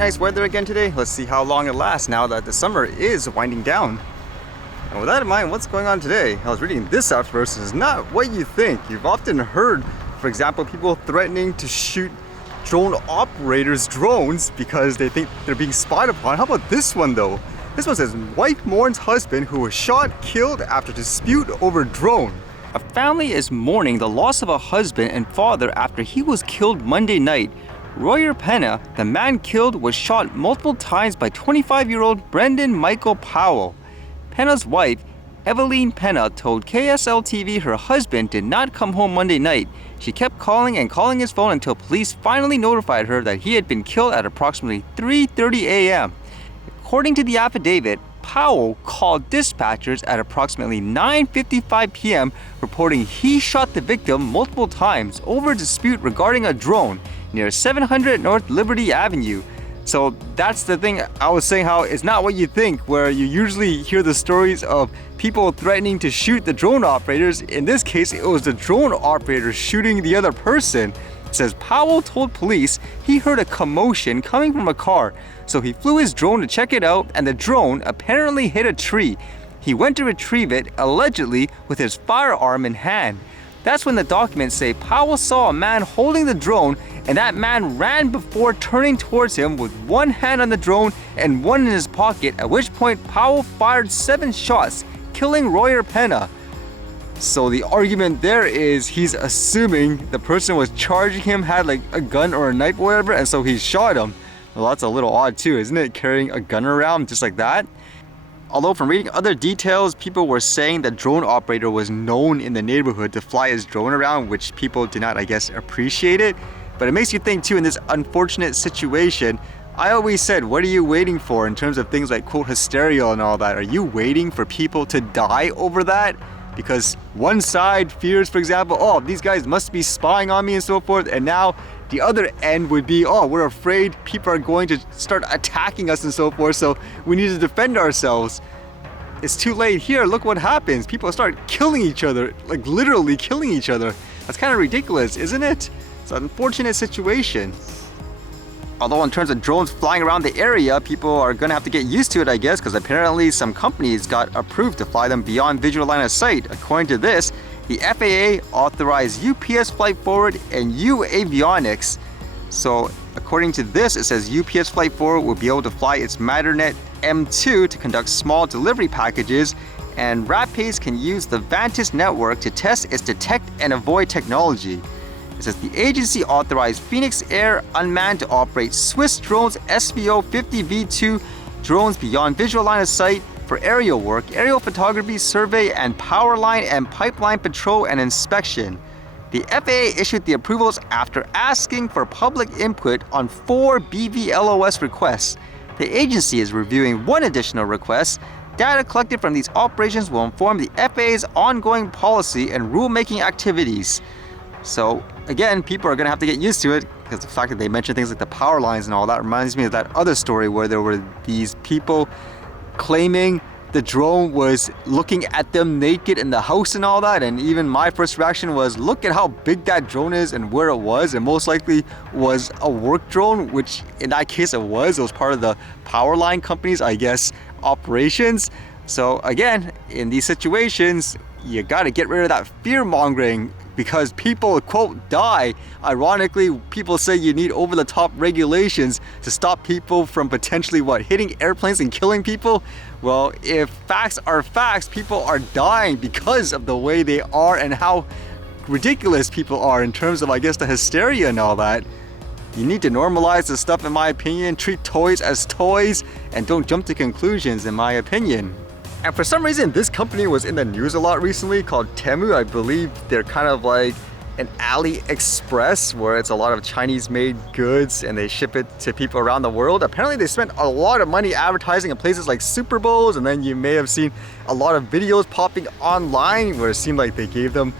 nice weather again today. Let's see how long it lasts now that the summer is winding down. And with that in mind, what's going on today? I was reading this out first. It's not what you think. You've often heard, for example, people threatening to shoot drone operators' drones because they think they're being spied upon. How about this one though? This one says, wife mourns husband who was shot, killed after dispute over drone. A family is mourning the loss of a husband and father after he was killed Monday night. Royer Pena, the man killed, was shot multiple times by 25-year-old Brendan Michael Powell. Pena's wife, Eveline Pena, told KSL-TV her husband did not come home Monday night. She kept calling and calling his phone until police finally notified her that he had been killed at approximately 3:30 a.m. According to the affidavit, Powell called dispatchers at approximately 9:55 p.m. reporting he shot the victim multiple times over a dispute regarding a drone near 700 North Liberty Avenue. So that's the thing I was saying, how it's not what you think, where you usually hear the stories of people threatening to shoot the drone operators. In this case, it was the drone operator shooting the other person. It says Powell told police he heard a commotion coming from a car, so he flew his drone to check it out, and the drone apparently hit a tree. He went to retrieve it, allegedly with his firearm in hand. That's when the documents say Powell saw a man holding the drone, and that man ran before turning towards him with one hand on the drone and one in his pocket, at which point Powell fired 7 shots, killing Royer Pena. So the argument there is he's assuming the person was charging him had like a gun or a knife or whatever, and so he shot him. Well, that's a little odd too, isn't it? Carrying a gun around just like that. Although from reading other details, people were saying the drone operator was known in the neighborhood to fly his drone around, which people did not, I guess, appreciate it. But it makes you think too, in this unfortunate situation, I always said, what are you waiting for in terms of things like quote hysteria and all that? Are you waiting for people to die over that? Because one side fears, for example, oh, these guys must be spying on me and so forth, and now the other end would be, oh, we're afraid people are going to start attacking us and so forth, so we need to defend ourselves. It's too late here. Look what happens. People start killing each other, like literally killing each other. That's kind of ridiculous, isn't it? It's an unfortunate situation. Although in terms of drones flying around the area, people are going to have to get used to it, I guess, because apparently some companies got approved to fly them beyond visual line of sight. According to this, the FAA authorized UPS Flight Forward and uAvionix. So according to this, it says UPS Flight Forward will be able to fly its Matternet M2 to conduct small delivery packages, and Rapace can use the Vantis network to test its detect and avoid technology. It says the agency authorized Phoenix Air Unmanned to operate Swiss drones SVO 50V2 drones beyond visual line of sight for aerial work, aerial photography, survey, and power line and pipeline patrol and inspection. The FAA issued the approvals after asking for public input on 4 BVLOS requests. The agency is reviewing 1 additional request. Data collected from these operations will inform the FAA's ongoing policy and rulemaking activities. So again, people are going to have to get used to it, because the fact that they mention things like the power lines and all that reminds me of that other story where there were these people claiming the drone was looking at them naked in the house and all that, and even my first reaction was, look at how big that drone is and where it was, and most likely was a work drone, which in that case it was part of the power line company's, I guess, operations. So again, in these situations, you got to get rid of that fear mongering, because people, quote, die. Ironically, people say you need over-the-top regulations to stop people from potentially, hitting airplanes and killing people? Well, if facts are facts, people are dying because of the way they are and how ridiculous people are in terms of, I guess, the hysteria and all that. You need to normalize the stuff, in my opinion. Treat toys as toys and don't jump to conclusions, in my opinion. And for some reason, this company was in the news a lot recently, called Temu. I believe they're kind of like an AliExpress, where it's a lot of Chinese-made goods and they ship it to people around the world. Apparently, they spent a lot of money advertising in places like Super Bowls, and then you may have seen a lot of videos popping online where it seemed like they gave them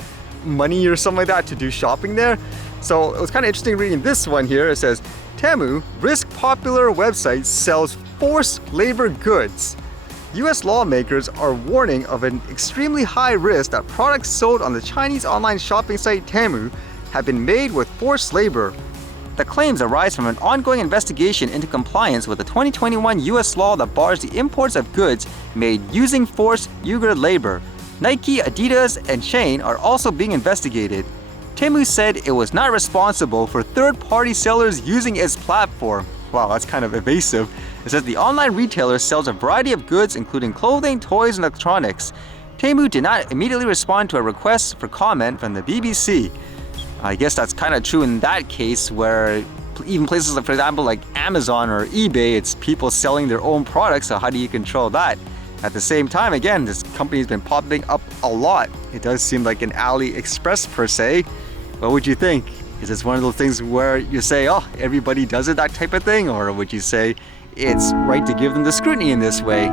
money or something like that to do shopping there. So it was kind of interesting reading this one here. It says, Temu, risk popular website sells forced labor goods. US lawmakers are warning of an extremely high risk that products sold on the Chinese online shopping site Temu have been made with forced labor. the claims arise from an ongoing investigation into compliance with the 2021 US law that bars the imports of goods made using forced Uyghur labor. Nike, Adidas, and Shein are also being investigated. Temu said it was not responsible for third-party sellers using its platform. Wow, that's kind of evasive. It says the online retailer sells a variety of goods including clothing, toys, and electronics. Temu did not immediately respond to a request for comment from the BBC. I guess that's kind of true in that case where even places like, for example, like Amazon or eBay, it's people selling their own products, so how do you control that? At the same time, again, this company's been popping up a lot. It does seem like an AliExpress per se. What would you think? Is this one of those things where you say, oh, everybody does it, that type of thing? Or would you say it's right to give them the scrutiny in this way?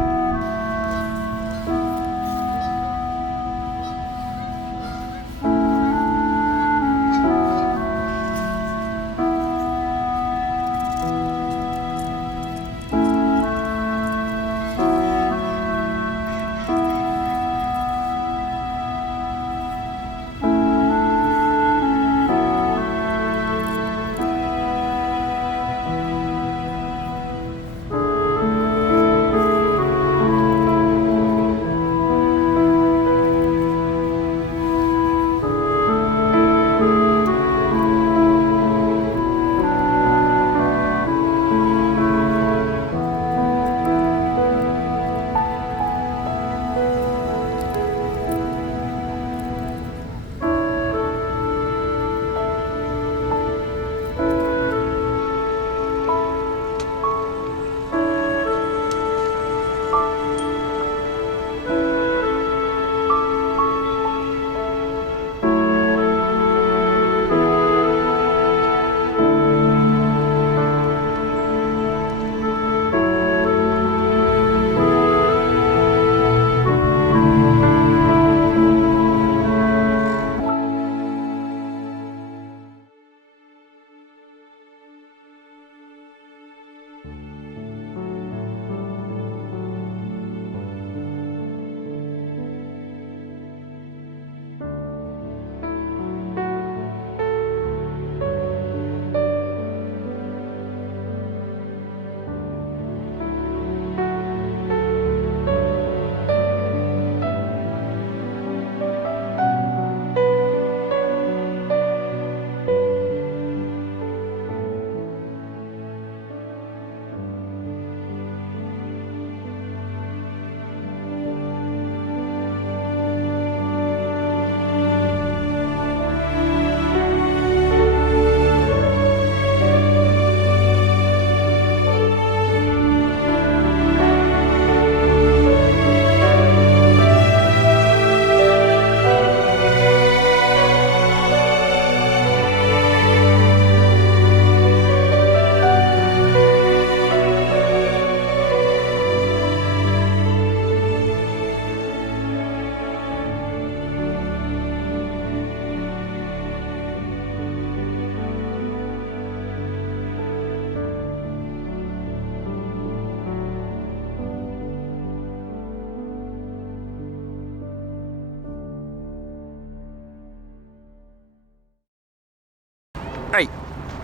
Alright,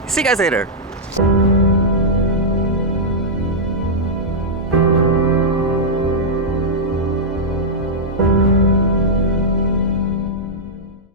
see you guys later.